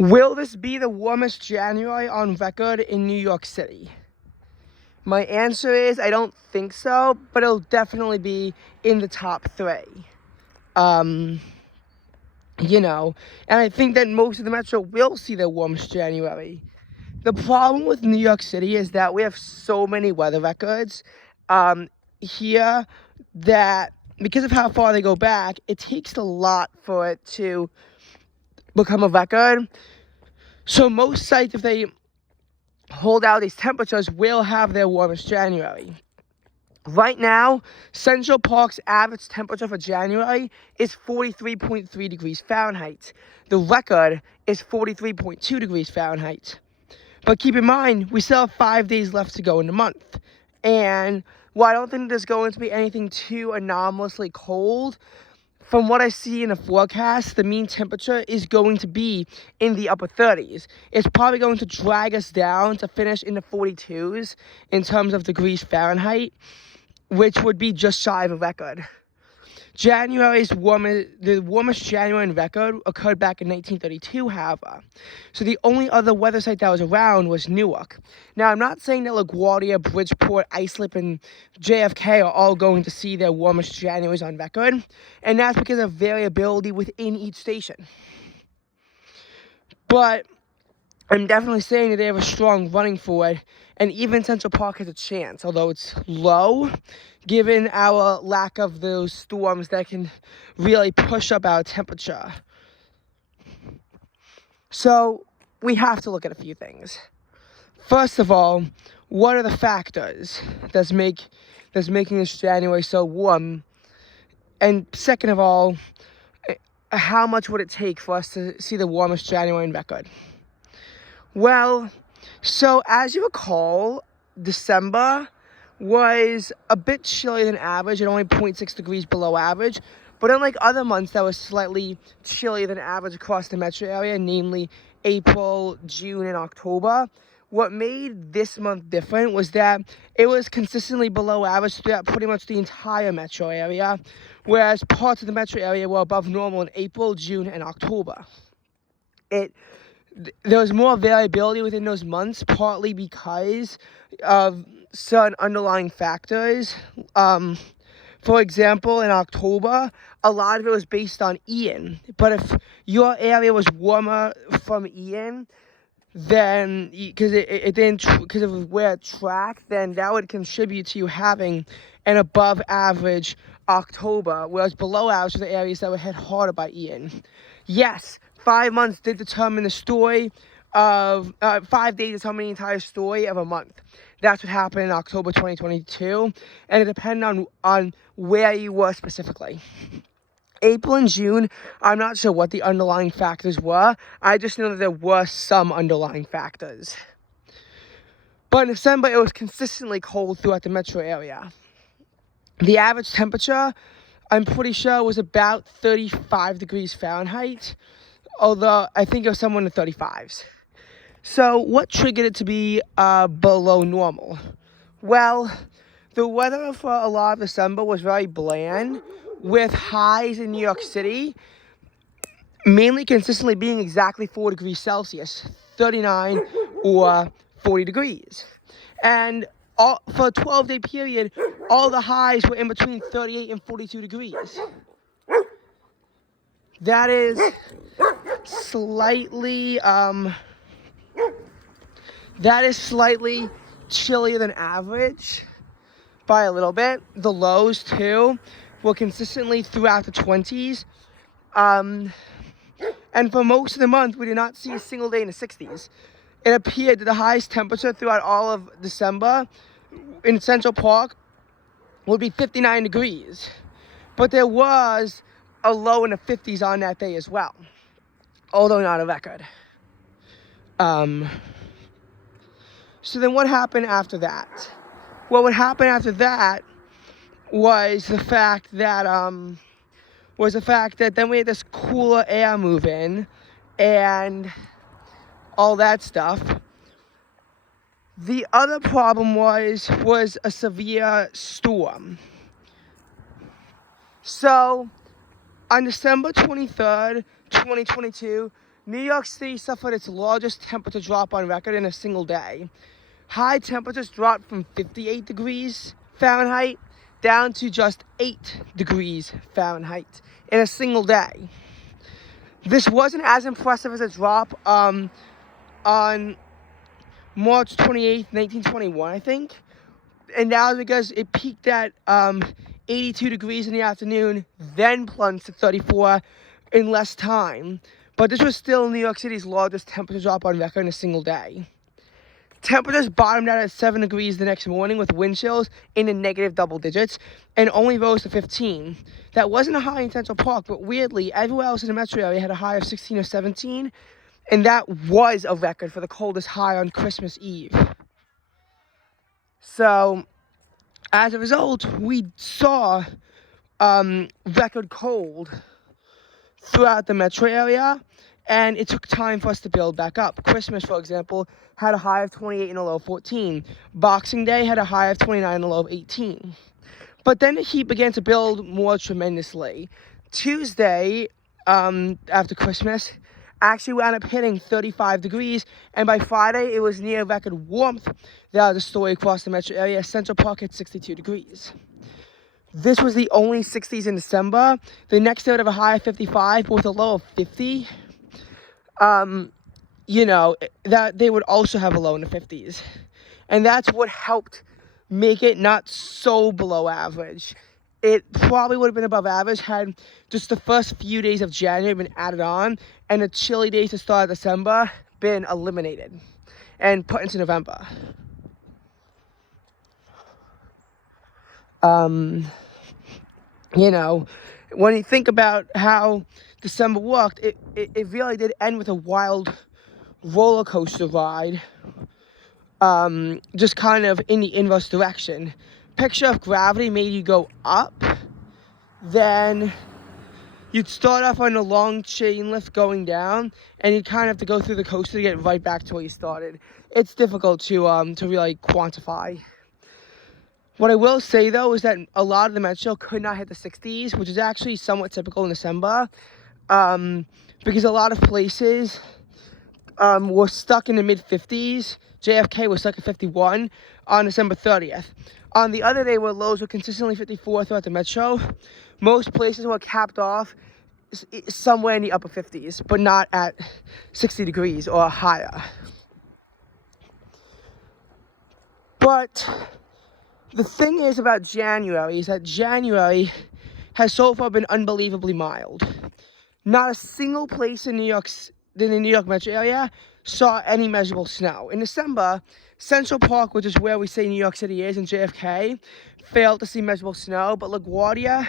Will this be the warmest January on record in New York City? My answer is I don't think so, but it'll definitely be in the top three. And I think that most of the metro will see the warmest January. The problem with New York City is that we have so many weather records here that because of how far they go back, it takes a lot for it to become a record. So most sites, if they hold out these temperatures, will have their warmest January. Right now, Central Park's average temperature for January is 43.3 degrees Fahrenheit. The record is 43.2 degrees Fahrenheit. But keep in mind, we still have 5 days left to go in the month. And while I don't think there's going to be anything too anomalously cold, from what I see in the forecast, the mean temperature is going to be in the upper 30s. It's probably going to drag us down to finish in the 42s in terms of degrees Fahrenheit, which would be just shy of a record. The warmest January on record occurred back in 1932, however. So the only other weather site that was around was Newark. Now, I'm not saying that LaGuardia, Bridgeport, Islip, and JFK are all going to see their warmest Januaries on record, and that's because of variability within each station. But I'm definitely saying that they have a strong running for it, and even Central Park has a chance, although it's low, given our lack of those storms that can really push up our temperature. So we have to look at a few things. First of all, what are the factors that's making this January so warm? And second of all, how much would it take for us to see the warmest January on record? Well, so as you recall, December was a bit chillier than average at only 0.6 degrees below average. But unlike other months that was slightly chillier than average across the metro area, namely April, June, and October, what made this month different was that it was consistently below average throughout pretty much the entire metro area, whereas parts of the metro area were above normal in April, June, and October. There was more variability within those months, partly because of certain underlying factors. For example, in October, a lot of it was based on Ian. But if your area was warmer from Ian, then because of where it tracked, then that would contribute to you having an above average October, whereas below average were the areas that were hit harder by Ian. Yes, 5 months did determine the story of 5 days determine the entire story of a month. That's what happened in October 2022, and it depended on where you were specifically. April and June, I'm not sure what the underlying factors were. I just know that there were some underlying factors. But in December, it was consistently cold throughout the metro area. The average temperature, I'm pretty sure, was about 35 degrees Fahrenheit, although I think it was somewhere in the 35s. So what triggered it to be below normal? Well, the weather for a lot of December was very bland, with highs in New York City mainly consistently being exactly 4 degrees Celsius, 39 or 40 degrees. And for a 12-day period, all the highs were in between 38 and 42 degrees. That is slightly chillier than average by a little bit. The lows, too, were consistently throughout the 20s. And for most of the month, we did not see a single day in the 60s. It appeared that the highest temperature throughout all of December in Central Park would be 59 degrees. But there was a low in the 50s on that day as well, although not a record. So then what happened after that? Well, what happened after that was the fact that then we had this cooler air move in and all that stuff. The other problem was a severe storm. So on December 23rd, 2022, New York City suffered its largest temperature drop on record in a single day. High temperatures dropped from 58 degrees Fahrenheit down to just 8 degrees Fahrenheit in a single day. This wasn't as impressive as a drop on March 28th, 1921, I think. And that was because it peaked at 82 degrees in the afternoon, then plunged to 34 in less time. But this was still New York City's largest temperature drop on record in a single day. Temperatures bottomed out at 7 degrees the next morning with wind chills in the negative double digits and only rose to 15. That wasn't a high in Central Park, but weirdly, everywhere else in the metro area had a high of 16 or 17, and that was a record for the coldest high on Christmas Eve. So, as a result, we saw record cold throughout the metro area, and it took time for us to build back up. Christmas, for example, had a high of 28 and a low of 14. Boxing Day had a high of 29 and a low of 18. But then the heat began to build more tremendously. Tuesday, after Christmas, actually wound up hitting 35 degrees, and by Friday, it was near record warmth throughout the story across the metro area. Central Park hit 62 degrees. This was the only 60s in December. The next day would have a high of 55 with a low of 50. That they would also have a low in the 50s. And that's what helped make it not so below average. It probably would have been above average had just the first few days of January been added on and the chilly days to start December been eliminated and put into November. When you think about how December worked, it really did end with a wild roller coaster ride, just kind of in the inverse direction. Picture if gravity made you go up, then you'd start off on a long chain lift going down, and you'd kind of have to go through the coaster to get right back to where you started. It's difficult to really quantify. What I will say, though, is that a lot of the metro could not hit the 60s, which is actually somewhat typical in December, because a lot of places were stuck in the mid-50s. JFK was stuck at 51 on December 30th. On the other day, where lows were consistently 54 throughout the metro, most places were capped off somewhere in the upper 50s, but not at 60 degrees or higher. But the thing is about January is that January has so far been unbelievably mild. Not a single place in the New York metro area saw any measurable snow. In December, Central Park, which is where we say New York City is, and JFK, failed to see measurable snow, but LaGuardia,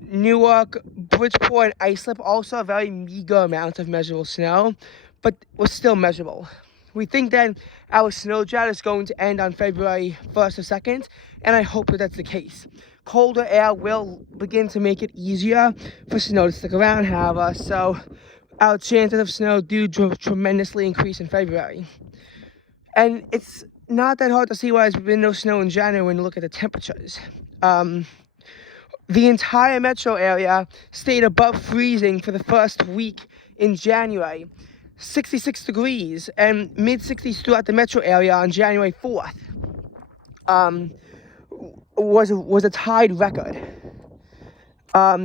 Newark, Bridgeport, and Islip all saw a very meager amount of measurable snow, but was still measurable. We think that our snow drought is going to end on February 1st or 2nd, and I hope that that's the case. Colder air will begin to make it easier for snow to stick around, however, so our chances of snow do tremendously increase in February. And it's not that hard to see why there's been no snow in January when you look at the temperatures. The entire metro area stayed above freezing for the first week in January. 66 degrees and mid-60s throughout the metro area on January 4th was a tied record.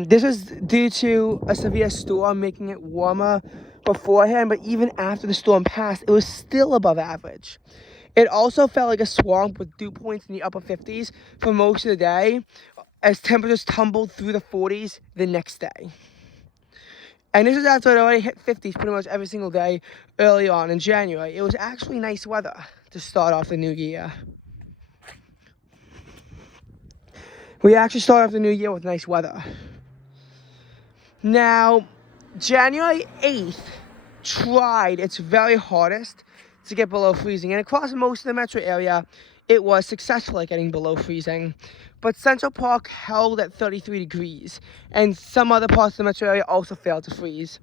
This is due to a severe storm making it warmer beforehand, but even after the storm passed, it was still above average. It also felt like a swamp with dew points in the upper 50s for most of the day, as temperatures tumbled through the 40s the next day. And this is after it already hit 50s pretty much every single day early on in January. It was actually nice weather to start off the new year. We actually started off the new year with nice weather. Now, January 8th tried its very hardest to get below freezing. And across most of the metro area, it was successful at getting below freezing. But Central Park held at 33 degrees, and some other parts of the metro area also failed to freeze.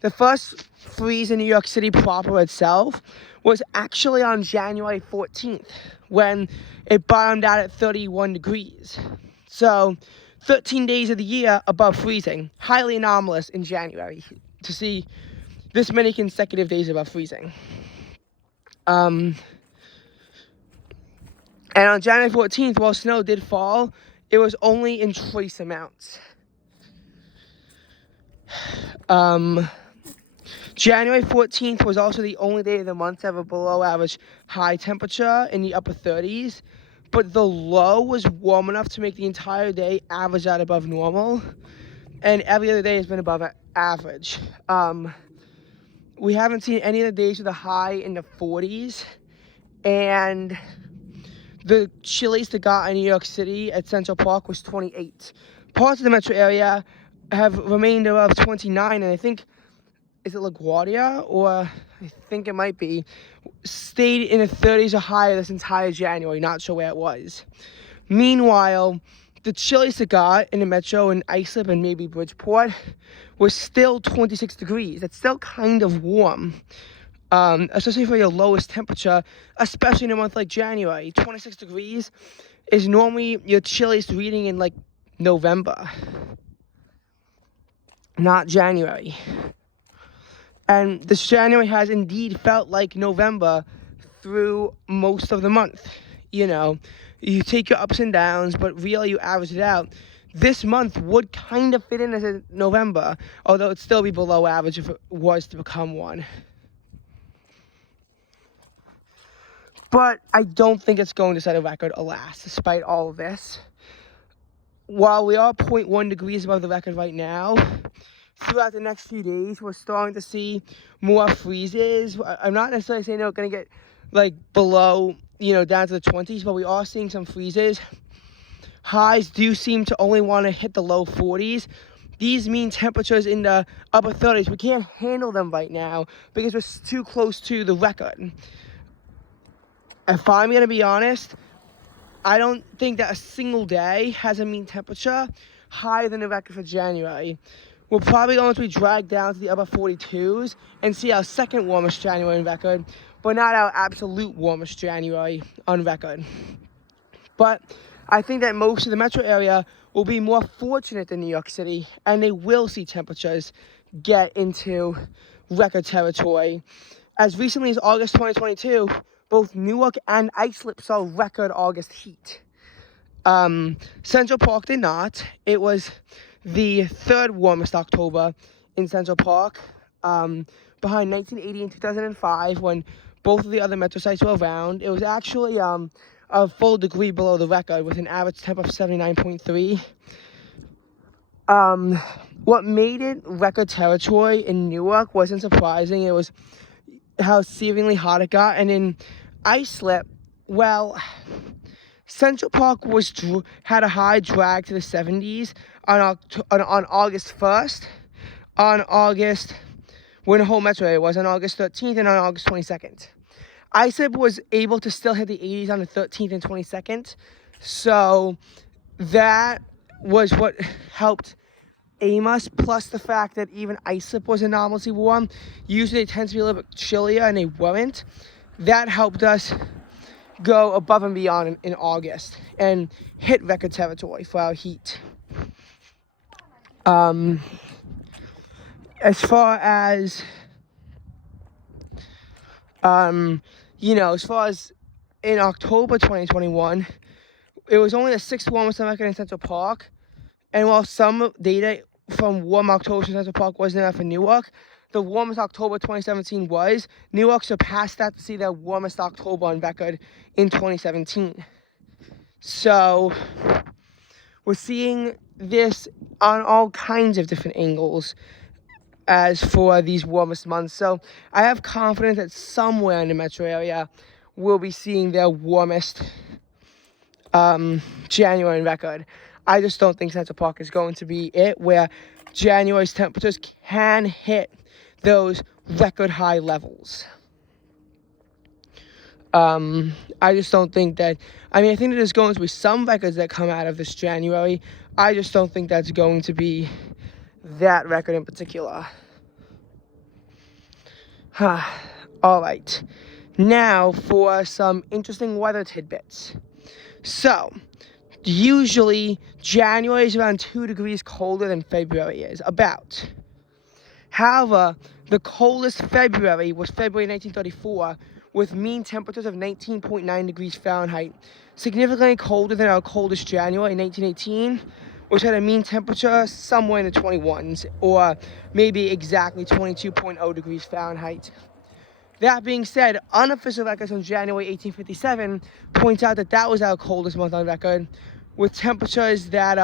The first freeze in New York City proper itself was actually on January 14th, when it bottomed out at 31 degrees. So, 13 days of the year above freezing. Highly anomalous in January to see this many consecutive days above freezing. And on January 14th, while snow did fall, it was only in trace amounts. January 14th was also the only day of the month to have a below average high temperature in the upper 30s, but the low was warm enough to make the entire day average out above normal, and every other day has been above average. We haven't seen any of the days with a high in the 40s, and the chilliest it got in New York City at Central Park was 28. Parts of the metro area have remained above 29, and I think, is it LaGuardia, or I think it might be, stayed in the 30s or higher this entire January, not sure where it was. Meanwhile, the chilliest it got in the metro in Islip and maybe Bridgeport was still 26 degrees. That's still kind of warm, especially for your lowest temperature, especially in a month like January. 26 degrees is normally your chilliest reading in like November, not January. And this January has indeed felt like November through most of the month. You know, you take your ups and downs, but really you average it out. This month would kind of fit in as a November, although it'd still be below average if it was to become one. But I don't think it's going to set a record, alas, despite all of this. While we are 0.1 degrees above the record right now, throughout the next few days, we're starting to see more freezes. I'm not necessarily saying they're going to get like below, down to the 20s, but we are seeing some freezes. Highs do seem to only want to hit the low 40s. These mean temperatures in the upper 30s. We can't handle them right now because we're too close to the record. If I'm going to be honest, I don't think that a single day has a mean temperature higher than the record for January. We're probably going to be dragged down to the upper 42s and see our second warmest January on record, but not our absolute warmest January on record. But I think that most of the metro area will be more fortunate than New York City, and they will see temperatures get into record territory. As recently as August 2022, both Newark and Islip saw record August heat. Central Park did not. It was the third warmest October in Central Park, behind 1980 and 2005 when both of the other metro sites were around. It was actually a full degree below the record with an average temp of 79.3. What made it record territory in Newark wasn't surprising. It was how searingly hot it got. And in Islip, well, Central Park had a high drag to the 70s on August 1st, when the whole metro area was, on August 13th, and on August 22nd. Islip was able to still hit the 80s on the 13th and 22nd, so that was what helped aim us, plus the fact that even Islip was anomalously warm. Usually it tends to be a little bit chillier, and they weren't. That helped us go above and beyond in August and hit record territory for our heat. As far as in October 2021, it was only the 6th warmest on record in Central Park. And while some data from warm October in Central Park wasn't enough for Newark, the warmest October 2017 was. Newark surpassed that to see their warmest October on record in 2017. So we're seeing this on all kinds of different angles as for these warmest months. So I have confidence that somewhere in the metro area we'll be seeing their warmest January on record. I just don't think Central Park is going to be it, where January's temperatures can hit those record high levels. I just don't think that, I think that there's going to be some records that come out of this January. I just don't think that's going to be that record in particular. All right. Now for some interesting weather tidbits. So, usually January is around 2 degrees colder than February is, about. However, the coldest February was February 1934, with mean temperatures of 19.9 degrees Fahrenheit, significantly colder than our coldest January in 1918, which had a mean temperature somewhere in the 21s, or maybe exactly 22.0 degrees Fahrenheit. That being said, unofficial records from January 1857 point out that that was our coldest month on record, with temperatures that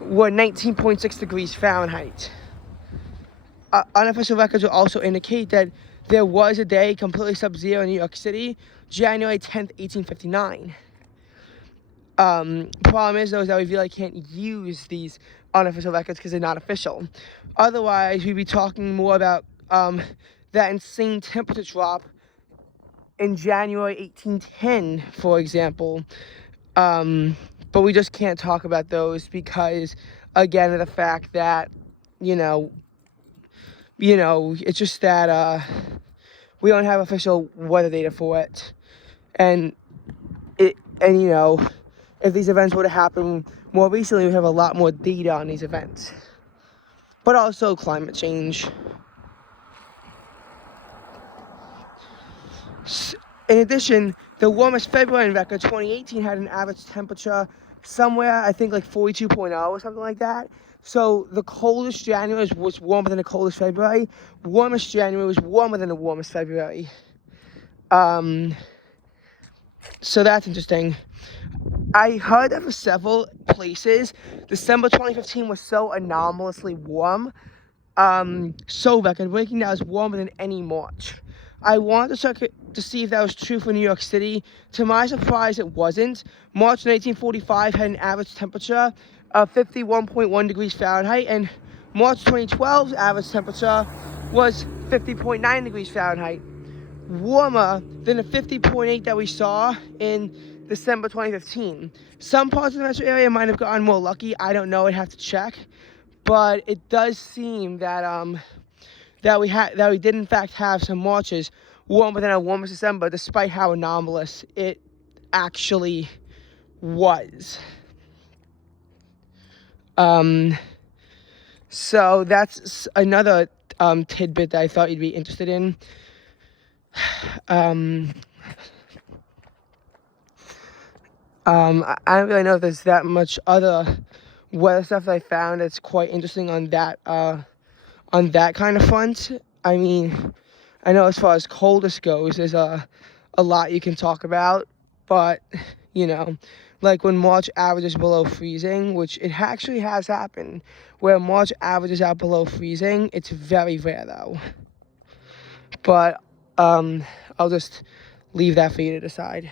were 19.6 degrees Fahrenheit. Unofficial records will also indicate that there was a day completely sub-zero in New York City, January 10th, 1859. Problem is, though, is that we really can't use these unofficial records because they're not official. Otherwise, we'd be talking more about that insane temperature drop in January 1810, for example. But we just can't talk about those because, again, of the fact that, it's just that we don't have official weather data for it. And if these events were to happen more recently, we have a lot more data on these events. But also climate change. In addition, the warmest February on record, 2018, had an average temperature somewhere, I think, like 42.0 or something like that. So the coldest January was warmer than the coldest February. Warmest January was warmer than the warmest February. So that's interesting. I heard that for several places, December 2015 was so anomalously warm. So record-breaking that was warmer than any March. I wanted to check it to see if that was true for New York City. To my surprise, it wasn't. March 1945 had an average temperature of 51.1 degrees Fahrenheit, and March 2012's average temperature was 50.9 degrees Fahrenheit. Warmer than the 50.8 that we saw in December 2015. Some parts of the metro area might have gotten more lucky. I don't know. I'd have to check. But it does seem that that we did in fact have some Marches warmer than our warmest December, despite how anomalous it actually was. So that's another tidbit that I thought you'd be interested in. I don't really know if there's that much other weather stuff that I found that's quite interesting on that kind of front. I mean, I know as far as coldest goes, there's a lot you can talk about, but like when March averages below freezing, which it actually has happened, where March averages out below freezing, it's very rare though. But I'll just leave that for you to decide.